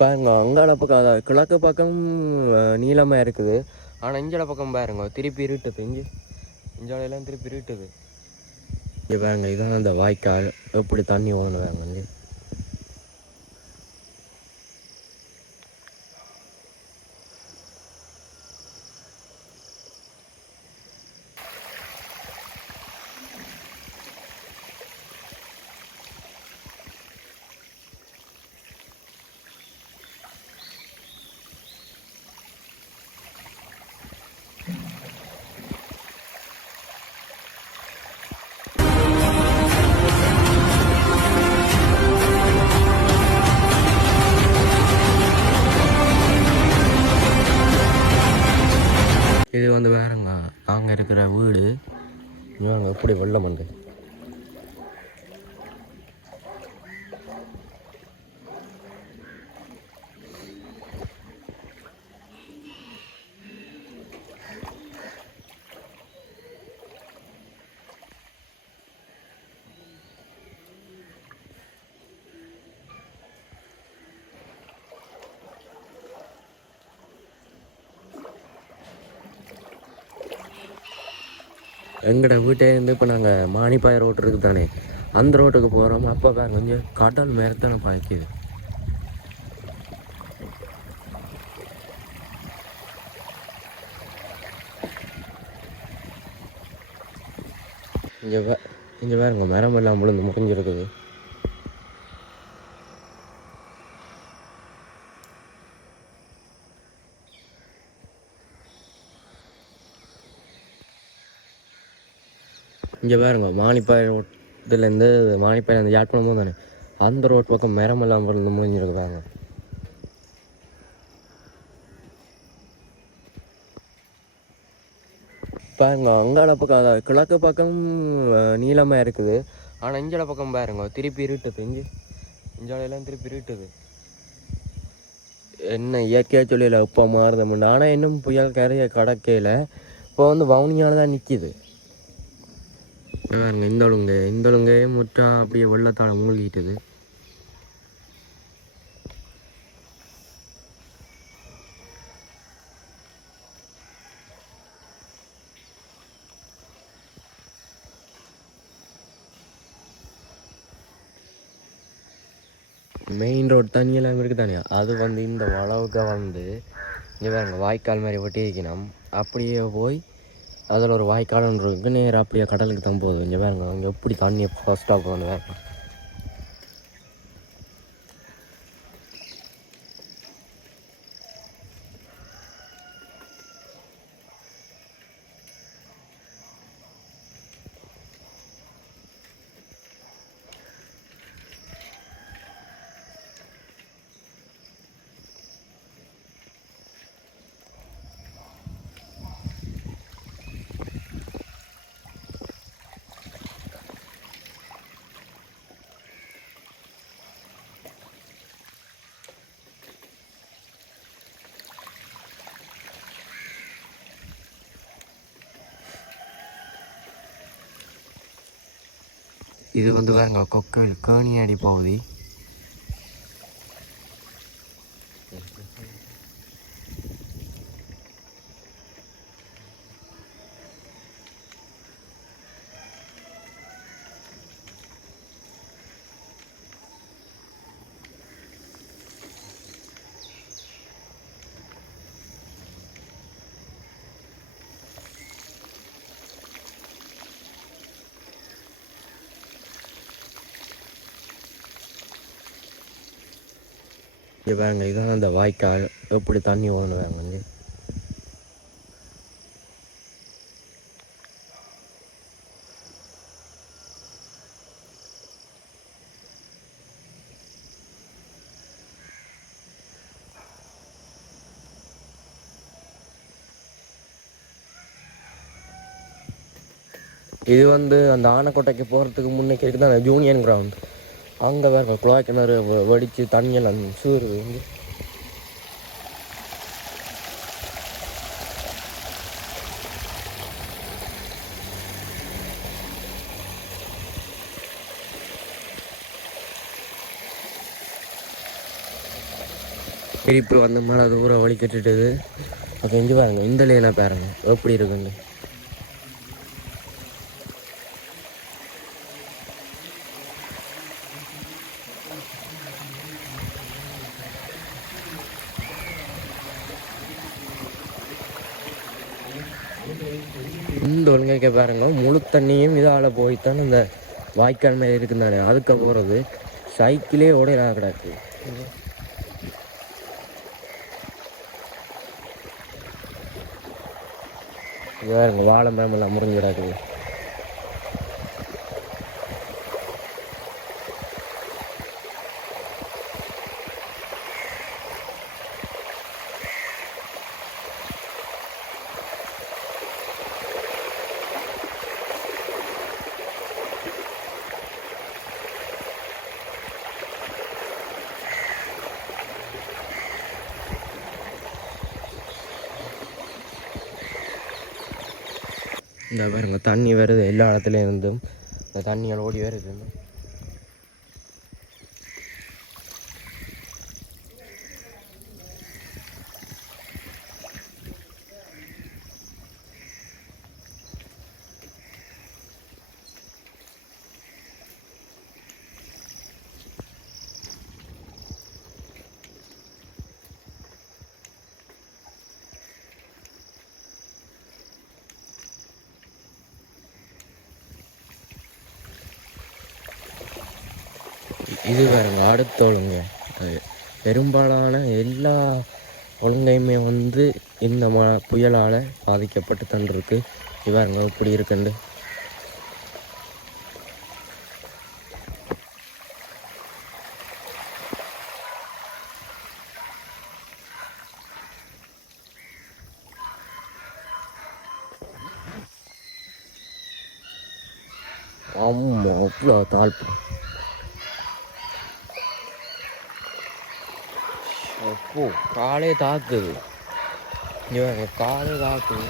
பாருங்க அங்கால பக்கம் அதாவது கிழக்கு பக்கம் நீளமாக இருக்குது. ஆனால் இஞ்சால பக்கம் பாருங்க திருப்பி இருட்டுது இஞ்சி இஞ்சாலையெல்லாம் திருப்பி இருட்டுது. இங்கே பாருங்க இதான் அந்த வாய்க்கால். எப்படி தண்ணி ஓடணும் பாருங்க இது வந்து வேறங்க. நாங்கள் இருக்கிற வீடு. இவங்க எப்படி வெள்ளம் வந்து எங்கட வீட்டே இருந்து இப்போ நாங்கள் மானிப்பாய் ரோட்டு இருக்குது தானே. அந்த ரோட்டுக்கு போகிறோம் அப்போ பாருங்க கொஞ்சம் காட்டால் மேரத்தான பாய்க்குது. இங்கே இங்கே பாருங்க மரம் எல்லாம் முழுந்து முடிஞ்சிருக்குது இங்கே பாருங்க மானிப்பாய் ரோட்டுலேருந்து மானிப்பாய் அந்த யாழ்ப்பாணம் போது தானே அந்த ரோட் பக்கம் மரம் எல்லாம் முடிஞ்சிருக்கு பாருங்க. பாருங்க அங்கால பக்கம் அதாவது கிழக்கு பக்கம் நீளமாக இருக்குது. ஆனால் இஞ்சால பக்கம் பாருங்க திருப்பி இருட்டுது. இஞ்சி இஞ்சாலையெல்லாம் திருப்பி இருட்டுது. என்ன இயற்கையாக சொல்லல இப்போ மாறுதமுண்டு ஆனால் இன்னும் புயல் கரைய கடக்கையில் இப்போ வந்து வவுனியால தான் நிற்கிது பாருங்க இந்த ஒழுங்கு இந்த ஒழுங்கே முற்றா அப்படியே வெள்ளத்தால் மூழ்கிட்டுது. மெயின் ரோடு தண்ணி எல்லாம் இருக்குது தானே? அது வந்து இந்த வளவுக்கு வந்து இங்கே பாருங்க வாய்க்கால் மாதிரி ஒட்டி இருக்கணும் அப்படியே போய் அதில் ஒரு வாய்க்கால் ஒன்று இருக்கு. நேராக அப்படியே கடலுக்கு தான் போகுது இங்கே பாருங்க அங்கே எப்படி தண்ணியை ஃபாஸ்ட்டாக போகணும் வேறு இது வந்து பாருங்க கொக்கோயில் கேணியாடி பகுதி. இங்கே பாருங்க இதான் அந்த வாய்க்கால் எப்படி தண்ணி ஓடணும் வந்து இது வந்து அந்த ஆனைக்கோட்டைக்கு போகிறதுக்கு முன்னே இருக்குது அந்த ஜூனியன் கிரவுண்ட் அங்கே வேறு குழாய் கிணறு வடித்து தண்ணியெல்லாம் சூறு இங்கே திருப்பி வந்து மழை தூரம் வழி கட்டுட்டுது. அப்போ இங்கே பாருங்க இந்த லேலாம் பாருங்கள் எப்படி இருக்குங்க இருக்க பாருங்க. முழு தண்ணியும் இதால் போய்த்தான் இந்த வாய்க்கால் மேலே இருக்குந்தானே அதுக்கு போகிறது சைக்கிளே உடையலாக கிடக்கு. இது பாருங்க வாழை மேமெல்லாம் முறிஞ்சு கிடக்குது இந்த பாருங்க தண்ணி வருது எல்லா இடத்துல இருந்தும் இந்த தண்ணியால் ஓடி வருது. இது பாருங்க அடுத்த பெரும்பாலான எல்லா ஒழுங்கையுமே வந்து இந்த ம புயலால் பாதிக்கப்பட்டு தண்டிருக்கு இது இப்படி இருக்குண்டு? ஆமாம் அவ்வளோ தாழ்ப்பு. அப்போ காலே தாக்குது இவங்க காலே தாக்குது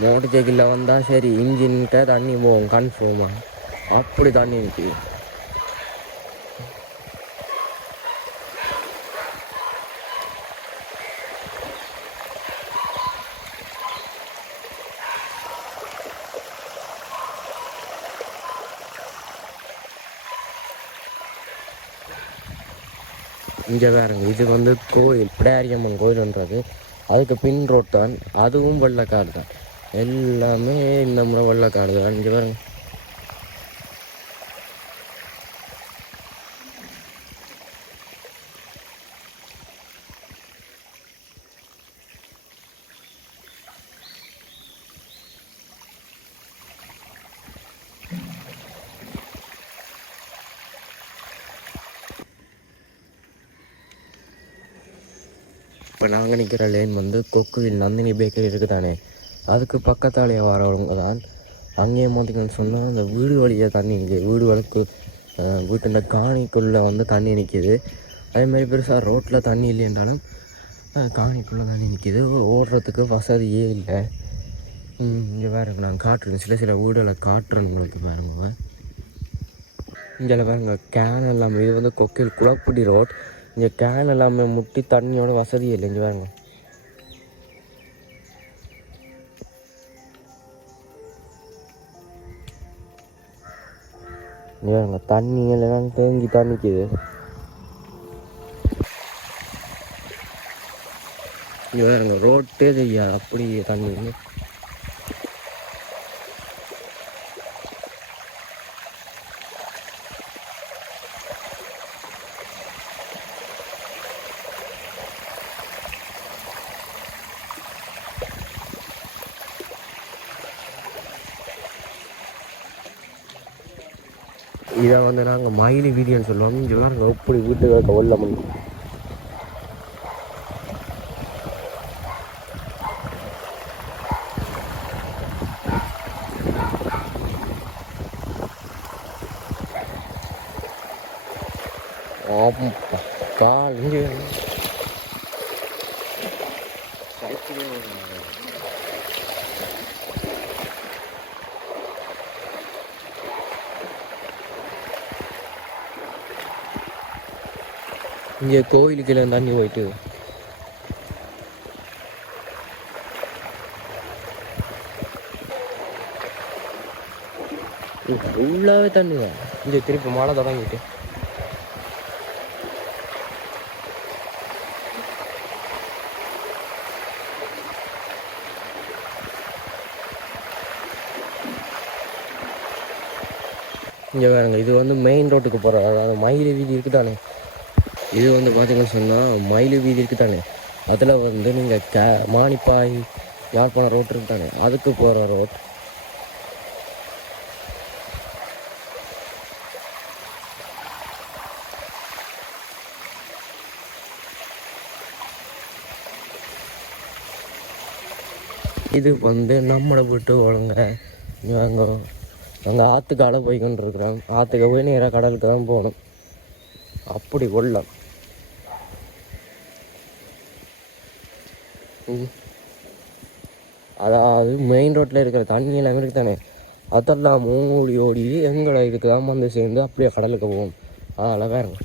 மோட்டர் சைக்கிளில் வந்தால் சரி இன்ஜின்கிட்ட தண்ணி போகும் கன்ஃபார்மாக அப்படி தண்ணி நிற்குது இங்கே பாருங்க இது வந்து கோயில் பிடாரியம்மன் கோயில்ன்றது. அதுக்கு பின் ரோட் தான் அதுவும் வெள்ளக்காடு தான். எல்லாமே இந்த முறை வெள்ளக்காடு தான். இங்கே பாருங்க. இப்போ நாங்கள் நிற்கிற லேன் வந்து கொக்குவில் நந்தினி பேக்கரி இருக்குது தானே அதுக்கு பக்கத்தாலே வரவங்க தான் அங்கேயே மாற்றிக்கணும்னு சொன்னால் அந்த வீடு வழியாக தண்ணி நிற்கிது வீடு வளர்த்து வீட்டு காணிக்குள்ளே வந்து தண்ணி நிற்கிது அதேமாதிரி பெருசாக ரோட்டில் தண்ணி இல்லைன்றாலும் காணிக்குள்ளே தண்ணி நிற்கிது ஓடுறதுக்கு வசதியே இல்லை. இங்கே பாருங்க நான் காட்டுறேன். சில சில வீடுகளை காட்டுறேன் உங்களுக்கு பாருங்க. இங்கே பாருங்க கேன் எல்லாமே இது வந்து கொக்கில் குளப்படி ரோட் இங்கே கேன் எல்லாமே முட்டி தண்ணியோட வசதி இல்லை இங்கே பாருங்க. இங்கே தண்ணி எல்லாம் தேங்கி தண்ணிக்குது. இங்கே பாருங்க ரோட்டே தெரியாது அப்படியே தண்ணி இதை வந்து நாங்கள் மயிலி வீதின்னு சொல்லுவோம். இங்கே நாங்கள் எப்படி வீட்டுக்கு கொல்ல முடியும் கால் இங்கே. சைக்கிளே இங்கே கோயிலுக்கு தாண்டி தண்ணி போயிட்டு. ஃபுல்லாகவே தண்ணி தான். இங்கே திருப்பி மழை தொடங்கிட்டு. இங்கே வேறுங்க இது வந்து மெயின் ரோட்டுக்கு போகிற அதாவது மயில் வீதி இருக்குதானே? இது வந்து பார்த்தீங்கன்னு சொன்னால் மயில் வீதி இருக்குதானே? அதில் வந்து நீங்கள் க மானிப்பாய் யாழ்ப்பாணம் ரோட் இருக்குதானே? அதுக்கு போகிற ரோட் இது வந்து நம்மளை விட்டு ஒழுங்க. நாங்கள் நாங்கள் ஆற்றுக்கால போய் கொண்டு இருக்கிறோம் ஆற்றுக்கு போய் நேராக கடலுக்கு தான் போகணும். அப்படி உள்ளம் அதாவது மெயின் ரோட்டில் இருக்கிற தண்ணி எல்லாம் இருக்கு தானே. அதெல்லாம் மூடி ஓடி எங்களை இதுக்கு தான் வந்து சேர்ந்து அப்படியே கடலுக்கு போகும் அதெல்லாம் வேறுங்க